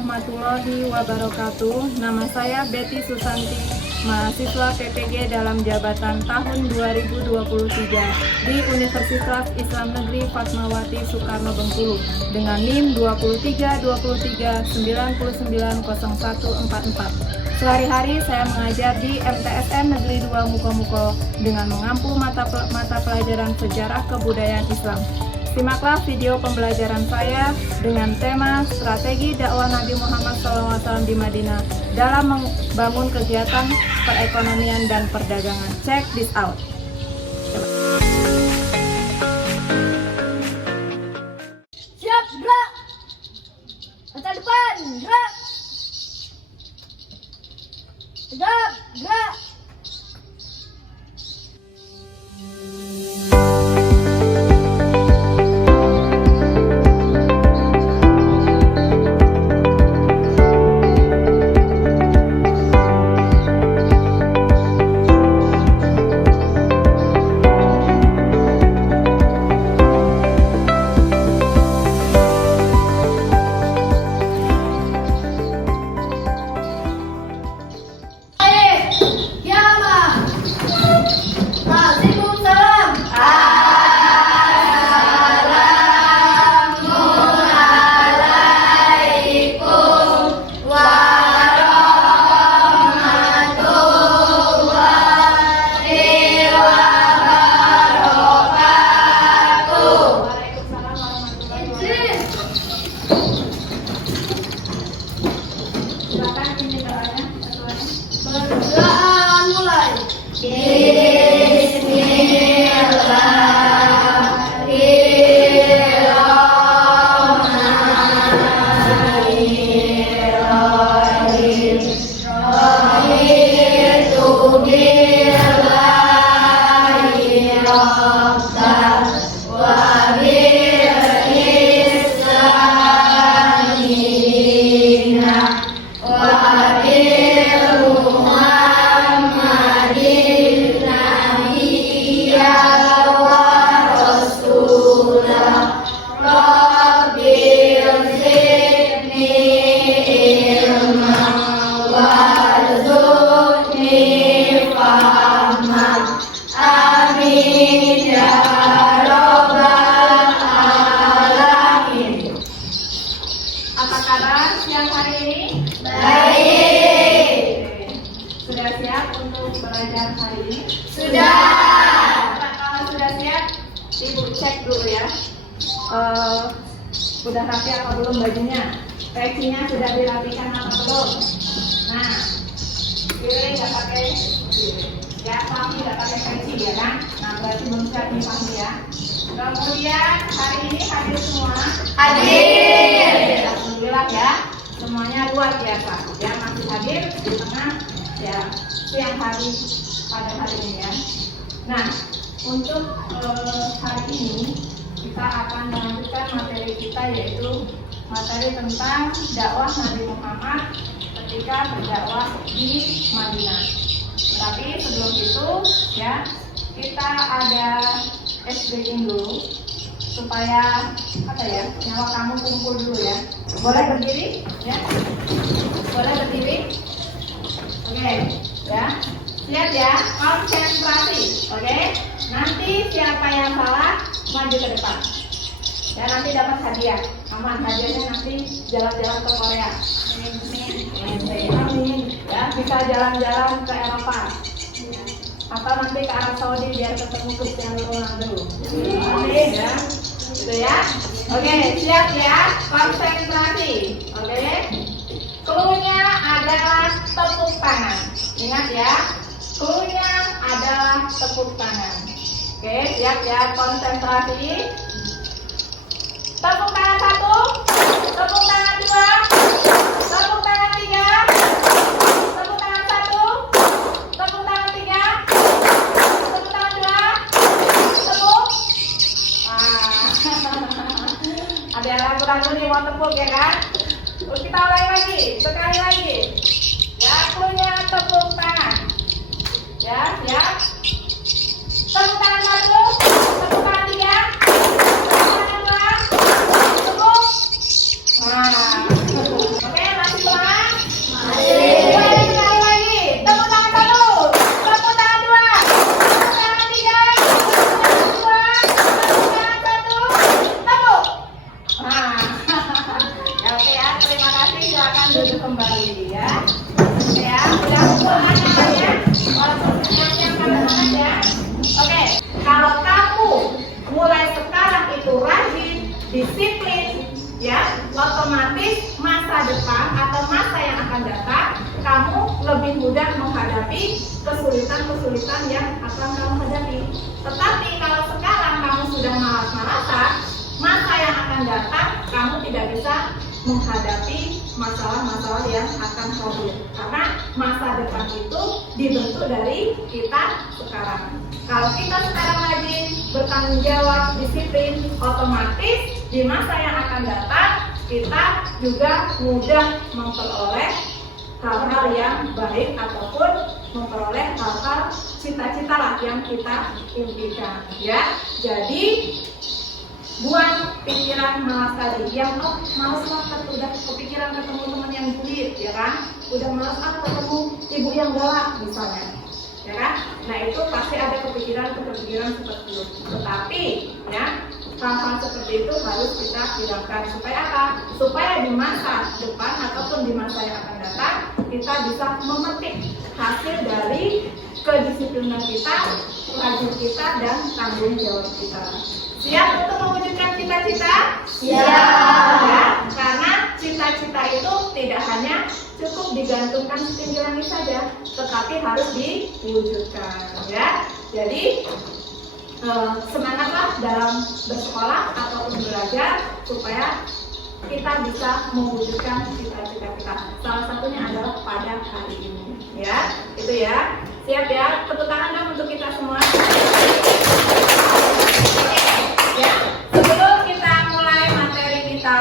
warahmatullahi wabarakatuh. Nama saya Betty Susanti, mahasiswa PPG dalam jabatan tahun 2023 di Universitas Islam Negeri Fatmawati Soekarno Bengkulu dengan NIM 2323990144. Sehari-hari saya mengajar di MTSN Negeri 2 Muko-Muko dengan mengampu mata pelajaran sejarah kebudayaan Islam. Simaklah video pembelajaran saya dengan tema strategi dakwah Nabi Muhammad SAW di Madinah dalam membangun kegiatan perekonomian dan perdagangan. Check this out. Siap, gerak. Mata depan, gerak. Tegap, gerak. Perjalanan mulai. Apa kabar siang hari ini? Baik. Sudah siap untuk belajar hari ini? Sudah. Kalau sudah siap, Ibu cek dulu ya. Udah rapi apa belum bajunya? Pecinya sudah dirapikan apa belum? Nah, pilih nggak pakai ya, Fahmi nggak pakai peci ya kan? Nah, berarti belum siap nih Fahmi ya. Kemudian hari ini hadir semua? Hadir. Alhamdulillah ya, semuanya luar biasa ya, masih hadir di tengah ya siang hari pada hari ini ya. Nah, untuk hari ini kita akan melanjutkan materi kita, yaitu materi tentang dakwah Nabi Muhammad ketika berdakwah di Madinah. Tapi sebelum itu ya, kita ada breaking dulu supaya apa ya, nyawa kamu kumpul dulu ya. Boleh berdiri ya, boleh berdiri. Oke ya, lihat ya, konsentrasi. Oke, nanti siapa yang salah maju ke depan ya, nanti dapat hadiah. Aman, hadiahnya nanti jalan-jalan ke Korea. Amin ya, bisa jalan-jalan ke Eropa atau nanti ke Arab Saudi biar ketemu Cristiano Ronaldo. Amin ya, gitu ya. Oke, siap ya, konsentrasi. Oke, clue-nya adalah tepuk tangan. Ingat ya, clue-nya adalah tepuk tangan. Oke, siap ya, konsentrasi. Tepuk tangan 1, tepuk tangan 2, tepuk tangan 3, tepuk tangan 1, tepuk tangan 3, tepuk tangan 2, tepuk. Ada yang ragu-ragu nih mau tepuk ya kan? Kita ulangi lagi, sekali lagi. Ya, clue-nya tepuk tangan. Ya, siap. Tepuk tangan 1, tepuk tangan 3, tepuk tangan 2, tepuk. Nah, oke. ya. Oke, kalau kamu mulai sekarang itu rajin, disiplin, ya, otomatis masa depan atau masa yang akan datang kamu lebih mudah menghadapi kesulitan-kesulitan yang akan kamu hadapi. Tetapi kalau sekarang kamu sudah malas-malasan, masa yang akan datang kamu tidak bisa menghadapi masalah-masalah yang akan hadir. Karena masa depan itu dibentuk dari kita sekarang. Kalau kita sekarang rajin, bertanggung jawab, disiplin, otomatis di masa yang akan datang kita juga mudah memperoleh hal-hal yang baik ataupun memperoleh hal-hal cita-cita lah yang kita impikan, ya. Jadi buang pikiran malas tadi, yang malas banget udah kepikiran ketemu teman yang julid, ya kan? Udah malas ketemu ibu yang galak misalnya, ya kan? Nah itu pasti ada kepikiran seperti itu. Tetapi, ya, hal-hal seperti itu harus kita hilangkan. Supaya apa? Supaya di masa depan ataupun di masa yang akan datang kita bisa memetik hasil dari kedisiplinan kita, rajin kita, dan tanggung jawab kita. Siap untuk mewujudkan cita-cita? Siap. Ya, karena cita-cita itu tidak hanya cukup digantungkan setinggi langit saja, tetapi harus diwujudkan. Ya, jadi semangatlah dalam bersekolah ataupun belajar supaya kita bisa mewujudkan cita-cita kita. Salah satunya adalah pada hari ini. Ya, itu ya. Siap ya? Tepuk tangan dong untuk kita semua. Ya, sebelum kita mulai materi kita,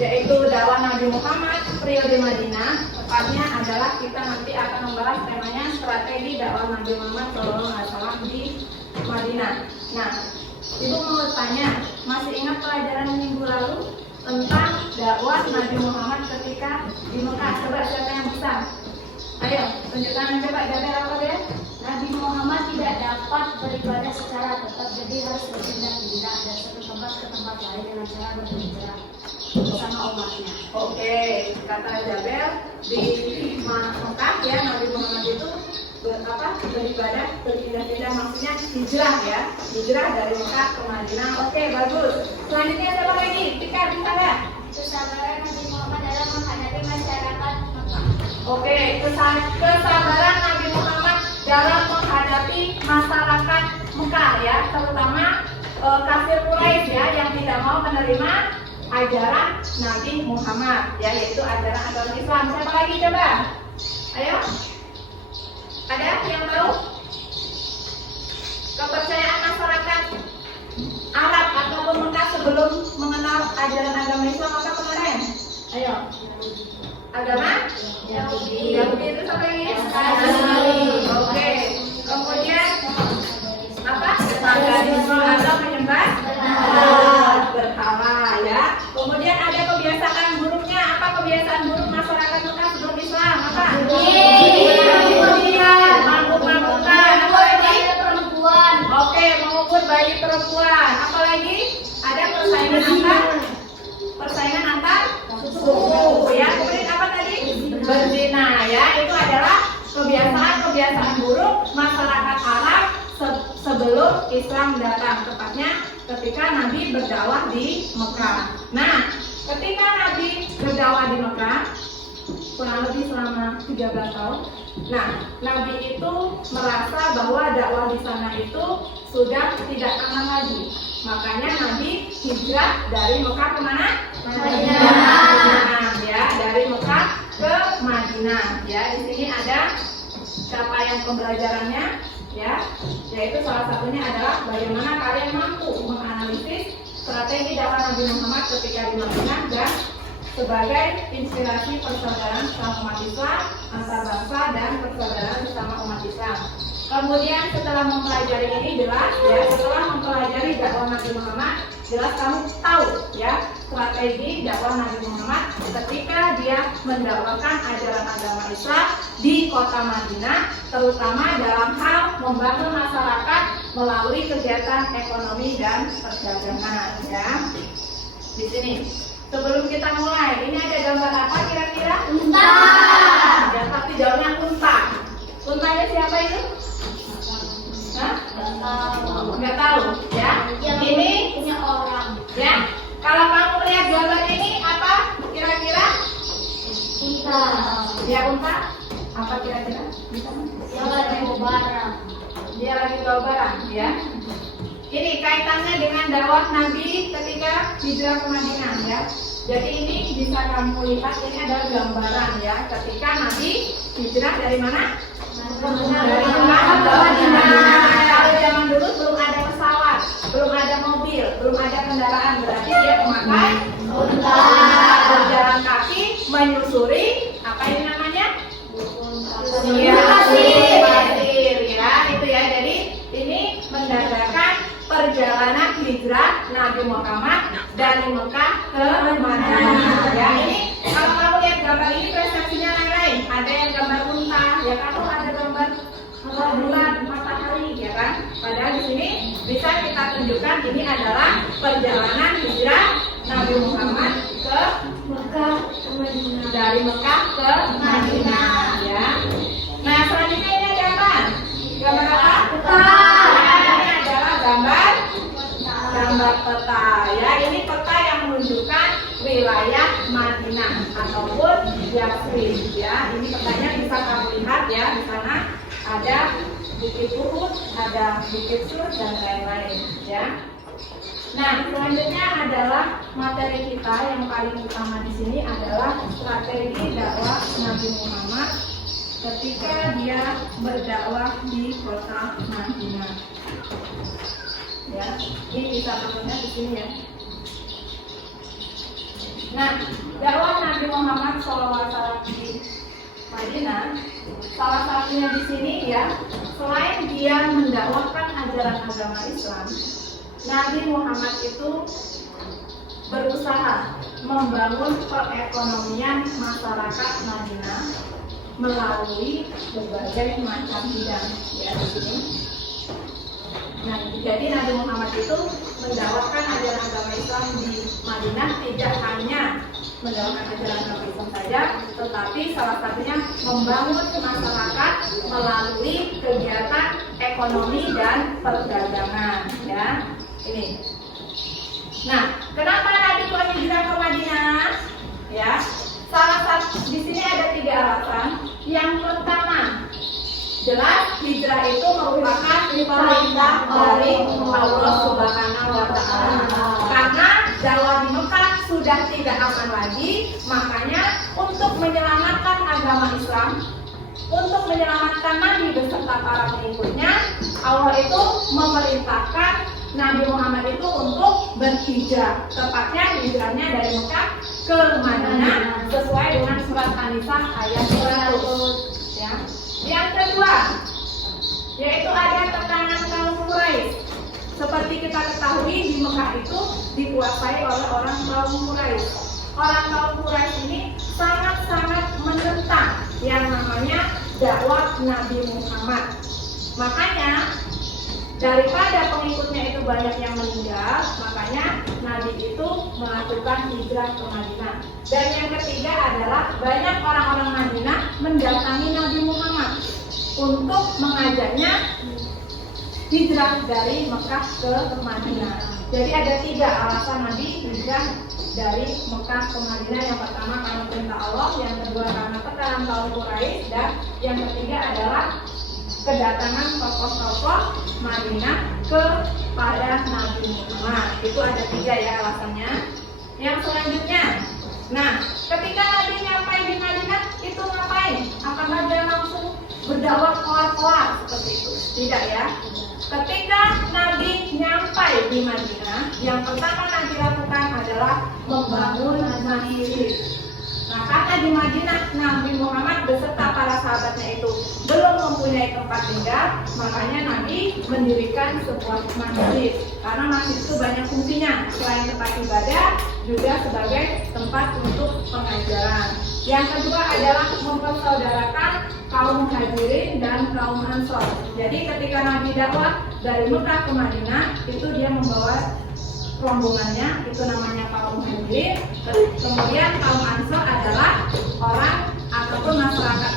yaitu dakwah Nabi Muhammad periode Madinah, tepatnya adalah kita nanti akan membahas temanya strategi dakwah Nabi Muhammad SAW di Madinah. Nah, Ibu mau tanya, masih ingat pelajaran minggu lalu tentang dakwah Nabi Muhammad ketika di Mekah? Coba siapa yang bisa? Ayo, tunjukkan coba Jabir apa ya? Nabi Muhammad tidak dapat beribadah secara tetap, jadi harus berpindah-pindah dari satu tempat ke tempat lain dengan cara berhijrah bersama umatnya. Oke, kata Jabir di Mekah ya, Nabi Muhammad itu beribadah berpindah-pindah, maksudnya hijrah ya, hijrah dari Mekah ke Madinah. Oke, bagus. Selanjutnya siapa lagi? Tika, bisa nggak? Kesabaran Nabi Muhammad dalam menghadapi masyarakat Mekah. Oke, kesabaran Nabi Muhammad dalam menghadapi masyarakat Mekah ya, terutama kafir Quraisy ya, yang tidak mau menerima ajaran Nabi Muhammad ya, yaitu ajaran agama Islam. Siapa lagi coba? Ayo. Ada yang tahu? Kepercayaan masyarakat Arab ataupun Mekah sebelum mengenal ajaran agama Islam apa kemarin? Ayo. Agama? Yahudi. Yahudi itu apa ini? Oke. Kemudian apa? Paganisme atau menyembah berhala ya. Kemudian ada kebiasaan buruknya. Apa kebiasaan buruk masyarakat Mekah sebelum Islam? Apa? Mabuk-mabukan. Apa lagi? Perempuan. Oke, mengubur bayi perempuan. Apa lagi? Ada persaingan antar? Persaingan antar suku ya. Kemudian apa tadi? Berzina ya. Itu adalah kebiasaan buruk masyarakat Arab sebelum Islam datang, tepatnya ketika Nabi berdakwah di Mekah. Nah, ketika Nabi berdakwah di Mekah kurang lebih selama 13 tahun. Nah, Nabi itu merasa bahwa dakwah di sana itu sudah tidak aman lagi. Makanya Nabi hijrah dari Mekah ke mana? Madinah. Ya, dari Mekah ke Madinah. Ya, di sini ada capaian pembelajarannya, ya, yaitu salah satunya adalah bagaimana kalian mampu menganalisis strategi dakwah Nabi Muhammad ketika di Madinah dan sebagai inspirasi persaudaraan sesama umat Islam, antar bangsa, dan persaudaraan sesama umat Islam. Kemudian setelah mempelajari ini jelas ya, setelah mempelajari dakwah Nabi Muhammad, jelas kamu tahu ya strategi dakwah Nabi Muhammad ketika dia mendakwakan ajaran agama Islam di kota Madinah, terutama dalam hal membangun masyarakat melalui kegiatan ekonomi dan perdagangan ya. Di sini. Sebelum kita mulai, ini ada gambar apa kira-kira? Unta. Ya, tapi jawabnya unta. Untanya siapa itu? Ya Unta, apa kira-kira? Bisa nggak? Dia lagi bawa barang. Dia lagi bawa barang, ya. Ini kaitannya dengan dakwah Nabi ketika hijrah ke Madinah, ya. Jadi ini bisa kamu lihat, ini adalah gambaran ya, ketika Nabi hijrah dari mana? Dari Mekah ke Madinah. Kalau zaman dulu belum ada pesawat, belum ada mobil, belum ada kendaraan, berarti dia memakai unta, berjalan kaki, menyusuri apa ini namanya? Iya, pasir, ya itu ya. Jadi ini mendasarkan perjalanan hijrah Nabi Muhammad dari Mekah ke Madinah. Ya ini kalau kamu lihat gambar ini prestasinya lain. Ada yang gambar unta, ya kan? Ada gambar bulan, matahari, ya kan? Padahal di sini bisa kita tunjukkan ini adalah perjalanan hijrah Nabi Muhammad ke Mekah ke Madinah. Dari Mekah ke Madinah, ya. Nah selanjutnya ini ada apa? Gambar apa? Peta. Ini adalah gambar peta, ya. Ini peta yang menunjukkan wilayah Madinah ataupun Yathrib, ya. Ini petanya bisa kamu lihat ya, di sana ada Bukit Uhud, ada Bukit Sur dan lain-lain, ya. Nah, selanjutnya adalah materi kita yang paling utama di sini adalah strategi dakwah Nabi Muhammad ketika dia berdakwah di kota Madinah. Ya, ini bisa fotonya di sini ya. Nah, dakwah Nabi Muhammad SAW di Madinah, salah satunya di sini ya, selain dia mendakwahkan ajaran agama Islam, Nabi Muhammad itu berusaha membangun perekonomian masyarakat Madinah melalui berbagai macam bidang ya di sini. Nah, jadi Nabi Muhammad itu mendakwahkan ajaran agama Islam di Madinah tidak hanya mendakwahkan ajaran agama Islam saja, tetapi salah satunya membangun masyarakat melalui kegiatan ekonomi dan perdagangan, ya. Ini. Nah, kenapa Nabi kok hijrah ke Madinah? Ya, salah satu di sini ada 3 alasan. Yang pertama, jelas hijrah itu merupakan perintah dari Allah Subhanahu wa Ta'ala. Karena dakwah di Mekah sudah tidak aman lagi, makanya untuk menyelamatkan agama Islam, untuk menyelamatkan Nabi beserta para pengikutnya, Allah itu memerintahkan Nabi Muhammad itu untuk berhijrah. Tepatnya hijrahnya dari Mekah ke Madinah sesuai dengan surat An-Nisa ayat 100. Ya. Yang kedua, yaitu ada tekanan kaum Quraisy. Seperti kita ketahui di Mekah itu dikuasai oleh orang kaum Quraisy. Orang kaum Quraisy ini sangat-sangat menentang yang namanya dakwah Nabi Muhammad. Makanya daripada pengikutnya itu banyak yang meninggal, makanya Nabi itu melakukan hijrah ke Madinah. Dan yang ketiga adalah banyak orang-orang Madinah mendatangi Nabi Muhammad untuk mengajaknya hijrah dari Mekah ke Madinah. Jadi ada 3 alasan Nabi hijrah dari Mekah ke Madinah. Yang pertama karena perintah Allah, yang kedua karena tekanan kaum Quraisy, dan yang ketiga adalah kedatangan tokoh-tokoh Madinah kepada Nabi Muhammad. Itu ada 3 ya alasannya. Yang selanjutnya, nah ketika Nabi nyampai di Madinah itu ngapain? Apakah dia langsung berdakwah keluar-keluar seperti itu? Tidak ya. Ketika Nabi nyampai di Madinah, yang pertama Nabi lakukan adalah membangun masjid. Nah, karena di Madinah Nabi Muhammad beserta para sahabatnya itu belum mempunyai tempat tinggal, makanya Nabi mendirikan sebuah masjid. Karena masjid itu banyak fungsinya, selain tempat ibadah, juga sebagai tempat untuk pengajaran. Yang kedua adalah mempersaudarakan kaum Muhajirin dan kaum Ansor. Jadi ketika Nabi dakwah dari Mekah ke Madinah, itu dia membawa rombongannya, itu namanya kaum Muhajirin. Kemudian kaum Ansor adalah orang ataupun masyarakat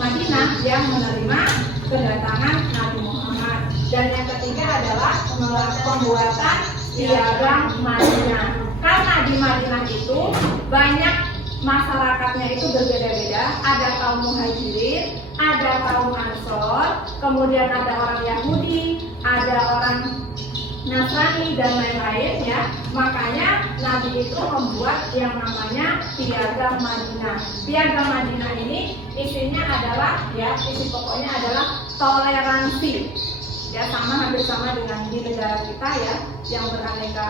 Madinah yang menerima kedatangan Nabi Muhammad. Dan yang ketiga adalah pembuatan piagam Madinah. Karena di Madinah itu banyak masyarakatnya itu berbeda-beda. Ada kaum muhajirin, ada kaum ansor, kemudian ada orang Yahudi, ada orang Nasrani dan lain-lain ya. Makanya Nabi itu membuat yang namanya Piagam Madinah. Piagam Madinah ini isinya adalah ya, isi pokoknya adalah toleransi. Ya, hampir sama dengan di negara kita ya, yang beraneka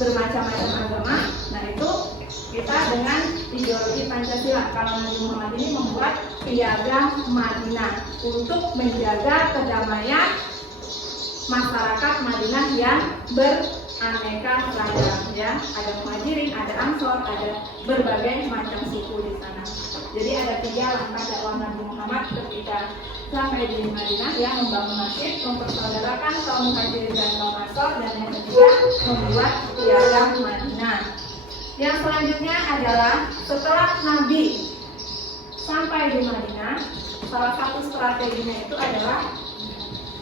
bermacam-macam agama. Nah, itu kita dengan ideologi Pancasila. Kalau Nabi Muhammad ini membuat Piagam Madinah untuk menjaga kedamaian masyarakat Madinah yang beraneka ragam ya. Ada muhajirin, ada ansor, ada berbagai macam suku di sana. Jadi ada 3 langkah dakwah Nabi Muhammad ketika sampai di Madinah ya, membangun masjid, mempersaudarakan kaum muhajirin dan kaum ansor, dan yang ketiga membuat Piagam Madinah. Yang selanjutnya adalah setelah Nabi sampai di Madinah, salah satu strateginya itu adalah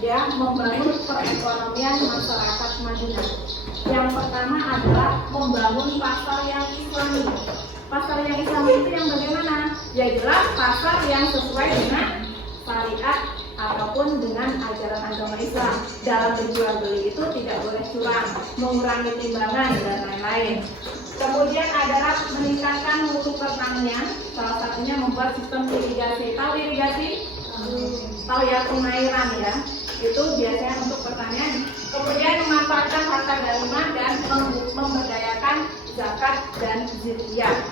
ya, membangun perekonomian masyarakat Madinah. Yang pertama adalah membangun pasar yang Islami. Pasar yang Islami itu yang bagaimana? Ya jelas pasar yang sesuai dengan syariat ataupun dengan ajaran agama Islam. Dalam berjual beli itu tidak boleh curang, mengurangi timbangan dan lain-lain. Kemudian adalah meningkatkan mutu pertanian. Salah satunya membuat sistem irigasi. Tahu irigasi? Tahu ya, pengairan ya. Itu biasanya untuk pertanian. Kemudian memanfaatkan harta ghanimah dan memberdayakan zakat dan jizyah.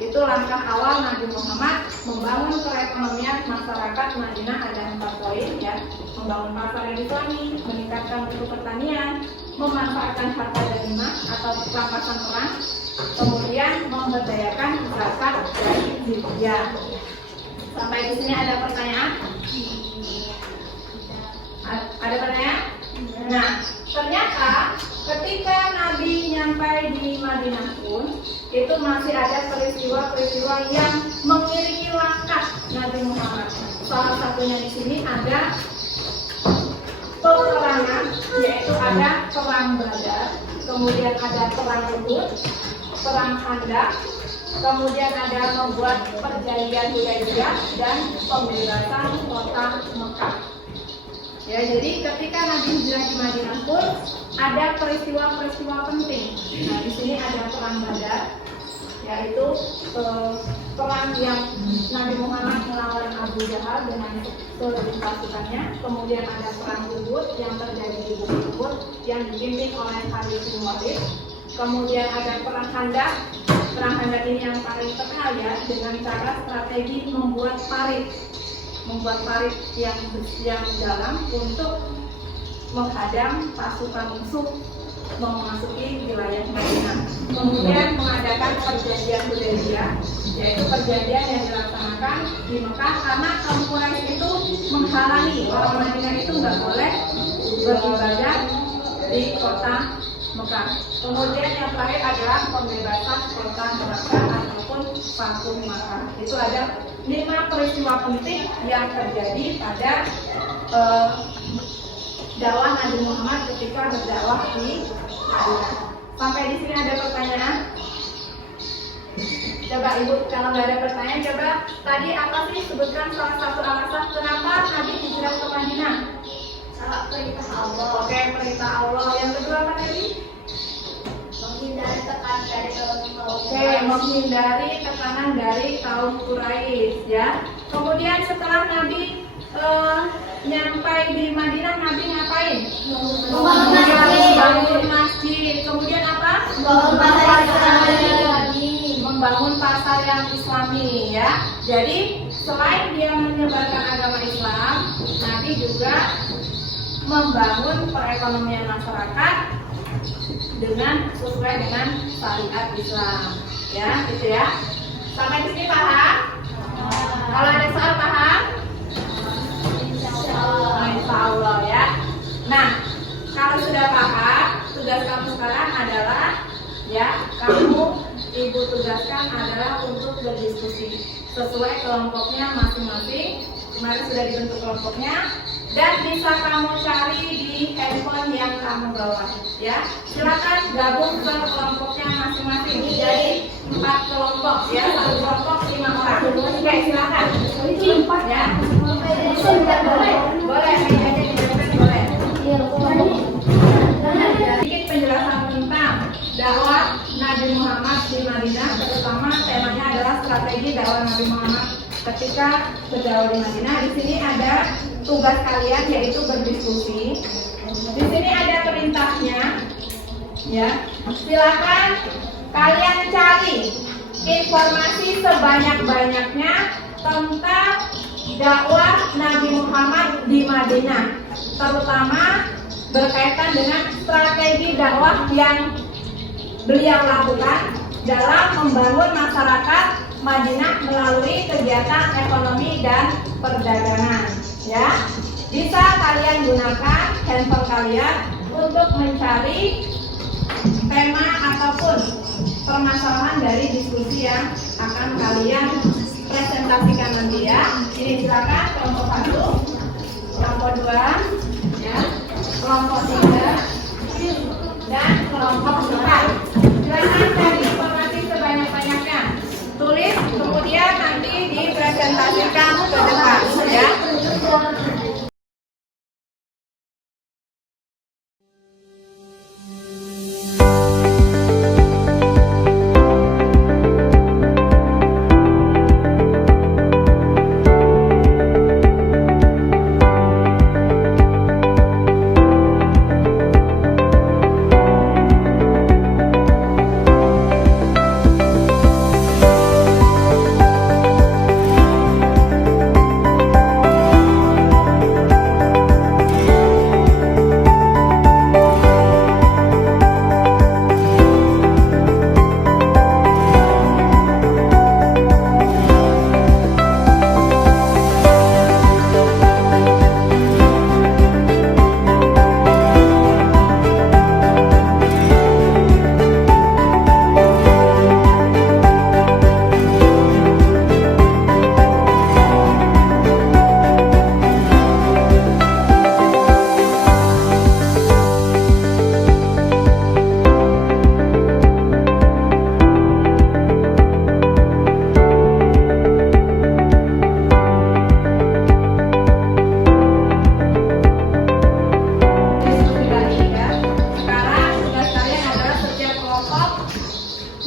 Itu langkah awal Nabi Muhammad membangun perekonomian masyarakat Madinah. Ada 4 poin ya. Membangun pasar yang Islami, meningkatkan mutu pertanian, memanfaatkan harta ghanimah atau rampasan perang, kemudian memberdayakan zakat dan jizyah. Sampai di sini ada pertanyaan? Ada pertanyaan? Nah, ternyata ketika Nabi nyampai di Madinah pun itu masih ada peristiwa-peristiwa yang mengiringi langkah Nabi Muhammad. Salah satunya di sini ada peperangan, yaitu ada perang Badar, kemudian ada perang Uhud, perang Khandaq, kemudian ada membuat perjanjian Hudaybiyah dan pembebasan kota Mekah. Ya, jadi ketika Nabi hijrah di Madinah pun ada peristiwa-peristiwa penting. Nah, di sini ada perang Badar, yaitu perang yang Nabi Muhammad melawan Abu Jahal dengan seluruh pasukannya. Kemudian ada perang Uhud yang terjadi di Bukit Uhud yang dipimpin oleh Khalid bin Walid. Kemudian ada perang Khandaq. Perang Khandaq ini yang paling terkenal ya, dengan cara strategi membuat parit yang dalam untuk menghadang pasukan musuh memasuki wilayah Madinah. Kemudian mengadakan perjanjian Hudaybiyah, yaitu perjanjian yang dilaksanakan di Mekah karena kaum Quraisy itu menghalangi orang Madinah itu nggak boleh beribadah di kota Mekah. Kemudian yang terakhir adalah pembebasan kota Mekah ataupun Fatuh Makkah. Itu ada 5 peristiwa penting yang terjadi pada dakwah Nabi Muhammad ketika berdakwah di Madinah. Sampai di sini ada pertanyaan? Coba Ibu, kalau nggak ada pertanyaan, coba tadi apa sih sebutkan salah satu alasan kenapa Nabi hijrah ke Madinah? Perintah Allah. Oke, perintah Allah. Yang kedua apa tadi? Menghindari tekanan dari kaum Oke, menghindari tekanan dari kaum Quraisy ya. Kemudian setelah Nabi nyampai di Madinah, Nabi ngapain? Membangun masjid. Kemudian apa? Membangun pasar yang Islami ya. Jadi selain dia menyebarkan agama Islam, Nabi juga membangun perekonomian masyarakat dengan sesuai dengan syariat Islam ya, gitu ya. Sampai di sini paham? Kalau ada soal paham? Insya Allah ya. Nah, kalau sudah paham, tugas kamu sekarang adalah ya, kamu Ibu tugaskan adalah untuk berdiskusi sesuai kelompoknya masing-masing. Kemarin sudah dibentuk kelompoknya, dan bisa kamu cari di handphone yang kamu bawa. Ya, silakan gabung ke kelompoknya masing-masing. Jadi 4 kelompok ya, 1 kelompok 5 orang. Oke, silakan. Ya, boleh aja dijelaskan boleh. Sedikit penjelasan tentang dakwah Nabi Muhammad di Madinah, terutama temanya adalah strategi dakwah Nabi Muhammad ketika berdakwah di Madinah. Di sini ada tugas kalian yaitu berdiskusi. Di sini ada perintahnya. Ya, silakan kalian cari informasi sebanyak-banyaknya tentang dakwah Nabi Muhammad di Madinah, terutama berkaitan dengan strategi dakwah yang beliau lakukan dalam membangun masyarakat Madinah melalui kegiatan ekonomi dan perdagangan. Ya, bisa kalian gunakan handphone kalian untuk mencari tema ataupun permasalahan dari diskusi yang akan kalian presentasikan nanti ya. Ini silakan kelompok 1, kelompok 2, ya, kelompok 3, dan kelompok 4. Silakan cari informasi sebanyak-banyaknya. Tulis kemudian nanti dipresentasikan ke depan ya.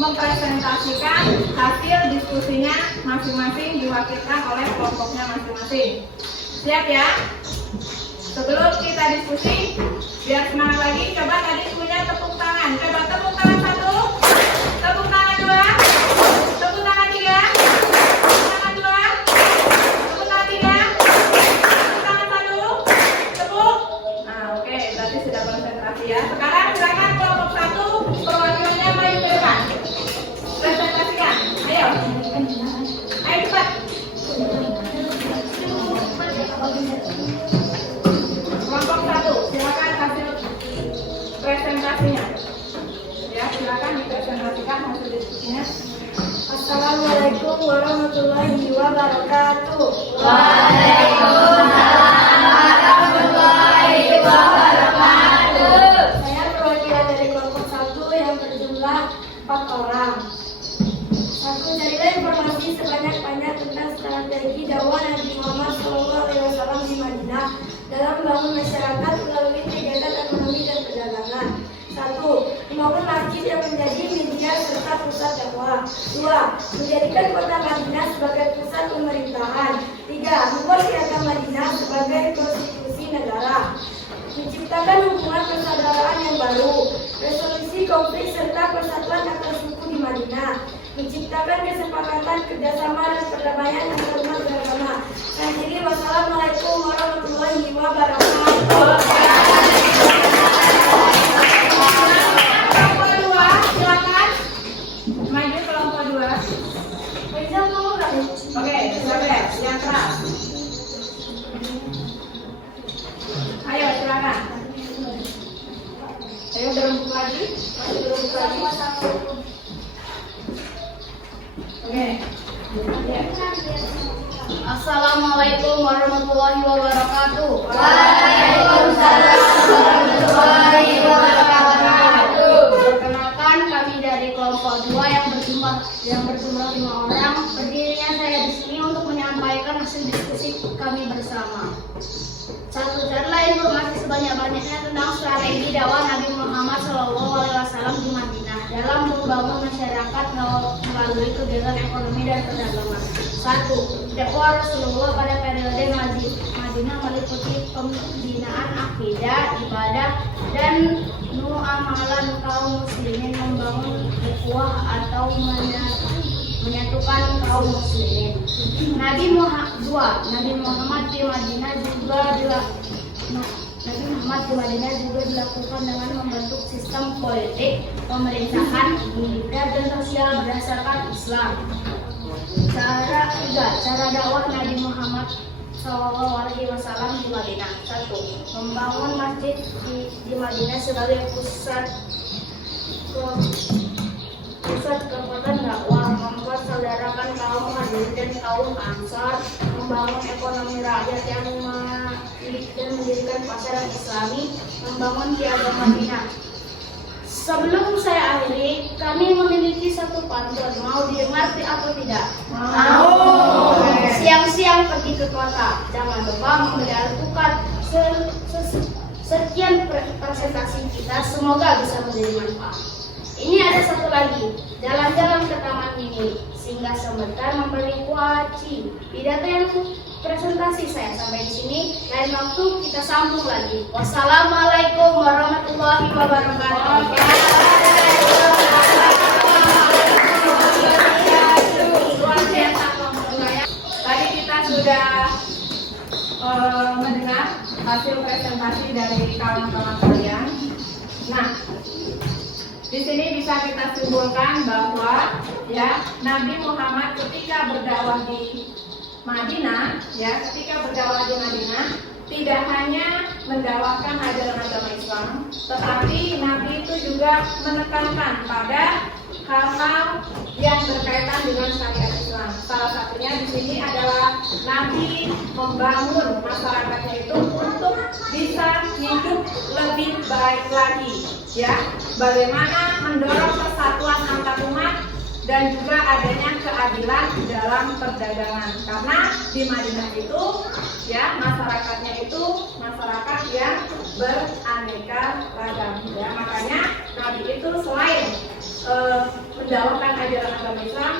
Mempresentasikan hasil diskusinya masing-masing diwakilkan oleh kelompoknya masing-masing. Siap ya? Sebelum kita diskusi, biar semangat lagi, coba tadi punya tepuk tangan. Coba tepuk tangan 1, tepuk tangan 2, tepuk tangan 3, tepuk tangan 2, tepuk tangan 3, tepuk tangan 1, tepuk. Nah, oke, berarti sudah konsentrasi ya. Sekarang silakan kelompok 1 perwakilannya maju ke depan. Presentasikan, ayo. Ayo cepat. Kelompok 1, silakan hasil presentasinya. Ya, silakan dipresentasikan hasil diskusinya. Assalamualaikum warahmatullahi wabarakatuh. Saya perwakilan dari kelompok 1 yang berjumlah 4 orang. 1. Carilah informasi sebanyak-banyak tentang strategi dakwah Nabi Muhammad SAW di Madinah dalam membangun masyarakat melalui kegiatan ekonomi dan perdagangan. 1. Membangun masjid yang menjadi media serta pusat dakwah. 2. Menjadikan kota Madinah sebagai pusat pemerintahan. 3. Membuat piagam Madinah sebagai konstitusi negara. Menciptakan hubungan persaudaraan yang baru, resolusi konflik serta persatuan antar suku di Madinah, menciptakan kesepakatan kerjasama dan perdamaian antar umat beragama. Akhiri, wassalamualaikum warahmatullahi wabarakatuh. Kelompok 2, silakan maju kelompok 2. Oke, sabar, yang keras. Ayo silakan. Ayo berembuk lagi. Masih berembuk lagi. Oke. Ya. Assalamualaikum warahmatullahi wabarakatuh. Waalaikumsalam warahmatullahi wabarakatuh. Perkenalkan, kami dari kelompok 2 yang berjumlah 5 orang. Berdirinya saya di sini untuk menyampaikan hasil diskusi kami bersama. 1. Carilah informasi sebanyak-banyaknya tentang strategi dakwah Nabi Muhammad SAW di Madinah dalam membangun masyarakat melalui kegiatan ekonomi dan perdagangan. 1. Dakwah Rasulullah pada periode Madinah meliputi pembinaan akidah, ibadah, dan muamalah kaum muslimin, membangun ukhuwah atau menyatukan kaum muslimin. Nabi Muhammad di Madinah juga dilakukan dengan membentuk sistem politik, pemerintahan, militer, dan sosial berdasarkan Islam. Cara dakwah Nabi Muhammad SAW di Madinah. 1. Membangun masjid di Madinah sebagai pusat kekuatan dakwah, mempersaudarakan kaum Muhajirin dan kaum Ansar, membangun ekonomi rakyat dan mendirikan pasar Islami, membangun piagam Madinah. Sebelum saya akhiri, kami memiliki satu pantun. Mau didengar atau tidak? Mau. Siang-siang pergi ke kota, jangan lupa membeli alpukat. Sekian presentasi kita, semoga bisa menjadi manfaat. Ini ada satu lagi, jalan-jalan ke taman mini, singgah sebentar membeli kuaci. Pidato yang presentasi saya sampai di sini, lain waktu kita sambung lagi. Wassalamualaikum warahmatullahi wabarakatuh. Luar biasa kelompok saya. Tadi kita sudah mendengar hasil presentasi dari kawan-kawan kalian. Nah, di sini bisa kita simpulkan bahwa ya Nabi Muhammad ketika berdakwah di Madinah, tidak hanya mendakwahkan ajaran agama Islam, tetapi Nabi itu juga menekankan pada hal-hal yang berkaitan dengan syariat Islam. Salah satunya di sini adalah Nabi membangun masyarakatnya itu untuk bisa hidup lebih baik lagi, ya. Bagaimana mendorong persatuan antar umat dan juga adanya keadilan dalam perdagangan. Karena di Madinah itu, ya, masyarakatnya itu masyarakat yang beraneka ragam. Ya, makanya Nabi itu selain mendakwahkan ajaran agama Islam,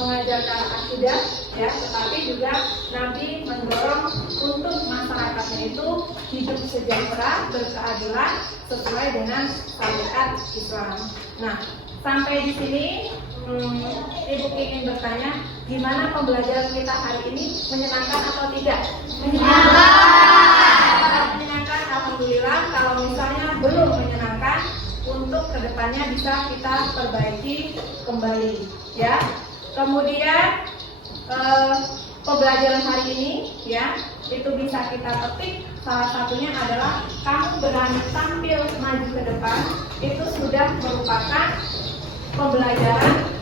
mengajarkan akidah, ya, tetapi juga Nabi mendorong untuk masyarakatnya itu hidup sejahtera, berkeadilan sesuai dengan syariat Islam. Nah, sampai di sini Ibu ingin bertanya, gimana pembelajaran kita hari ini, menyenangkan atau tidak? Menyenangkan, alhamdulillah. Kalau misalnya belum menyenangkan, untuk kedepannya bisa kita perbaiki kembali, ya. Kemudian pembelajaran hari ini, ya, itu bisa kita petik. Salah satunya adalah kamu berani tampil maju ke depan, itu sudah merupakan pembelajaran,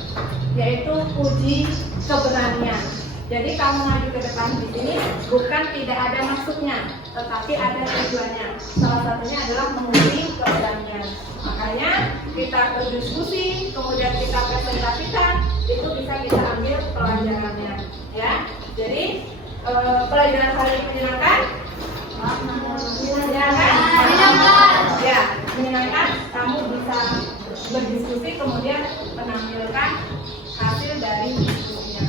yaitu uji keberanian. Jadi kamu maju ke depan di sini bukan tidak ada maksudnya, tetapi ada tujuannya. Salah satunya adalah menguji keberanian. Makanya kita berdiskusi, kemudian kita presentasikan, itu bisa kita ambil pelajarannya, ya. Jadi pelajaran hari ini menyenangkan? Menyenangkan? Ya, menyenangkan. Kamu bisa berdiskusi, kemudian menampilkan hasil dari diskusinya,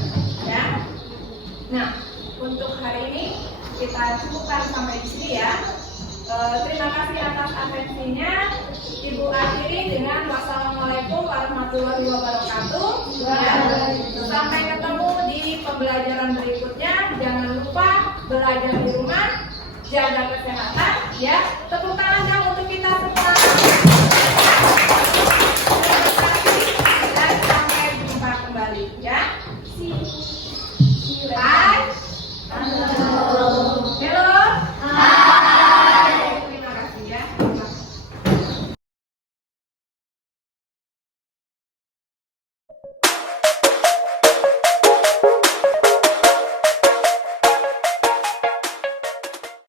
ya. Nah, untuk hari ini kita cukupkan sampai di sini, ya. Terima kasih atas atensinya. Ibu akhiri dengan wassalamualaikum warahmatullahi wabarakatuh. Sampai ketemu di pembelajaran berikutnya. Jangan lupa belajar di rumah, jaga kesehatan, ya. Tepuk tangan.